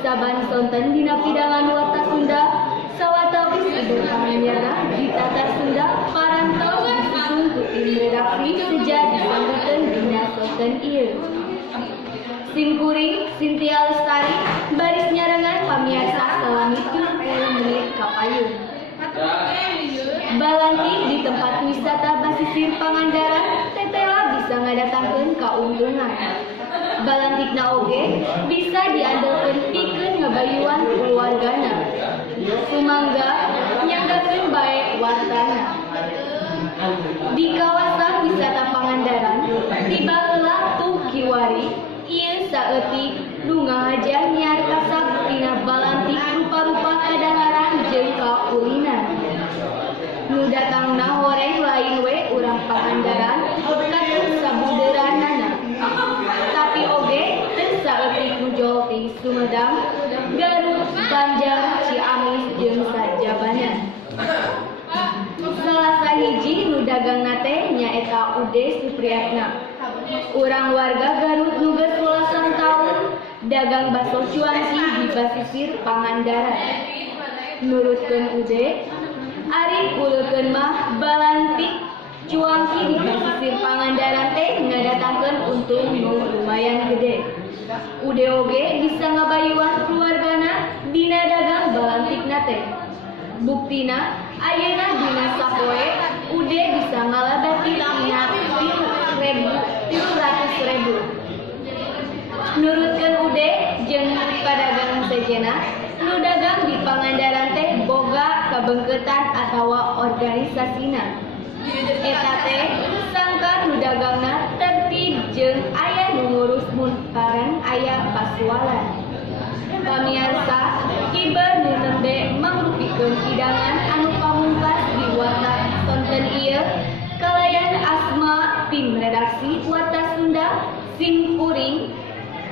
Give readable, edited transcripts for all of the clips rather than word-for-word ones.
saban sonten dina pidangan warta Sunda sawatawis panganjara di tata Sunda parantau disusun ku tim redaksi sejak disambutkeun dina sonten ieu. Simkuring Cynthia Lestari baris nyarengan pamiarsa salami 30 menit ka payun. Balantik di tempat wisata basisir Pangandaran tetela bisa ngadatangkeun kauntungan. Balantikna oge bisa diandelkeun pikeun ngabayuan keluargana. Sumangga nyanggakeun bae wartana. Di kawasan wisata Pangandaran tiba heula tuh kiwari ieu saeutik nu ngahajah nyiar kasabuktina balantik rupa-rupa kadaharan jeung kaulinan. Nu datangna horeng lain we urang Pangandaran katuh sabuderanana. Tapi oge teu saeutik nu jol ti Sumedang, Garut, Banjar, Ciamis jeung sajabana. Salah sahiji nu dagangna teh nyaeta Ude Supriyatna. Urang warga Garut nu geus 12 taun dagang bakso cuangki di basisir Pangandaran. Nurutkeun Ude, ari uleukeun mah balantik cuangki di basisir Pangandaran teh ngadatangkeun untung nu lumayan gede. Ude oge bisa ngabayuan keluargana dina dagang balantikna teh. Buktina ayeuna dina sapoe Ude bisa ngalabati dina 300.000. Nurutkeun Ude jeung padagang sejenna nu dagang di Pangandaran teh boga kabeungkeutan atawa organisasina. Eta teh sangka nu dagangna tertib jeung aya nu ngurus mun paren aya pasualan. Pamiarsa, kibar nu nembe mangrupikeun hidangan anu pamungkas di warta sonten ieu kalayan asma tim redaksi warta Sunda Simkuring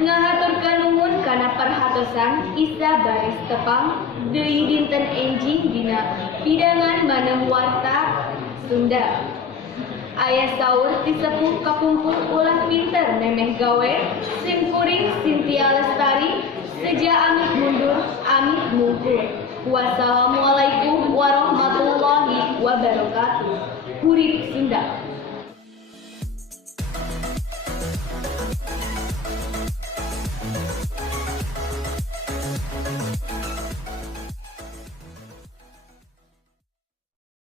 ngahaturkeun nuhun kana perhatosan Isa baris tepang deui dinten enjing dina hidangan maneh warta Sunda. Aya saur ti sepuh kakumpul ulah pinter nemeh gawe Simkuring Cynthia Lestari seja amit mundur amit mungkur. Wassalamualaikum warahmatullahi wabarakatuh. Hurip Sunda.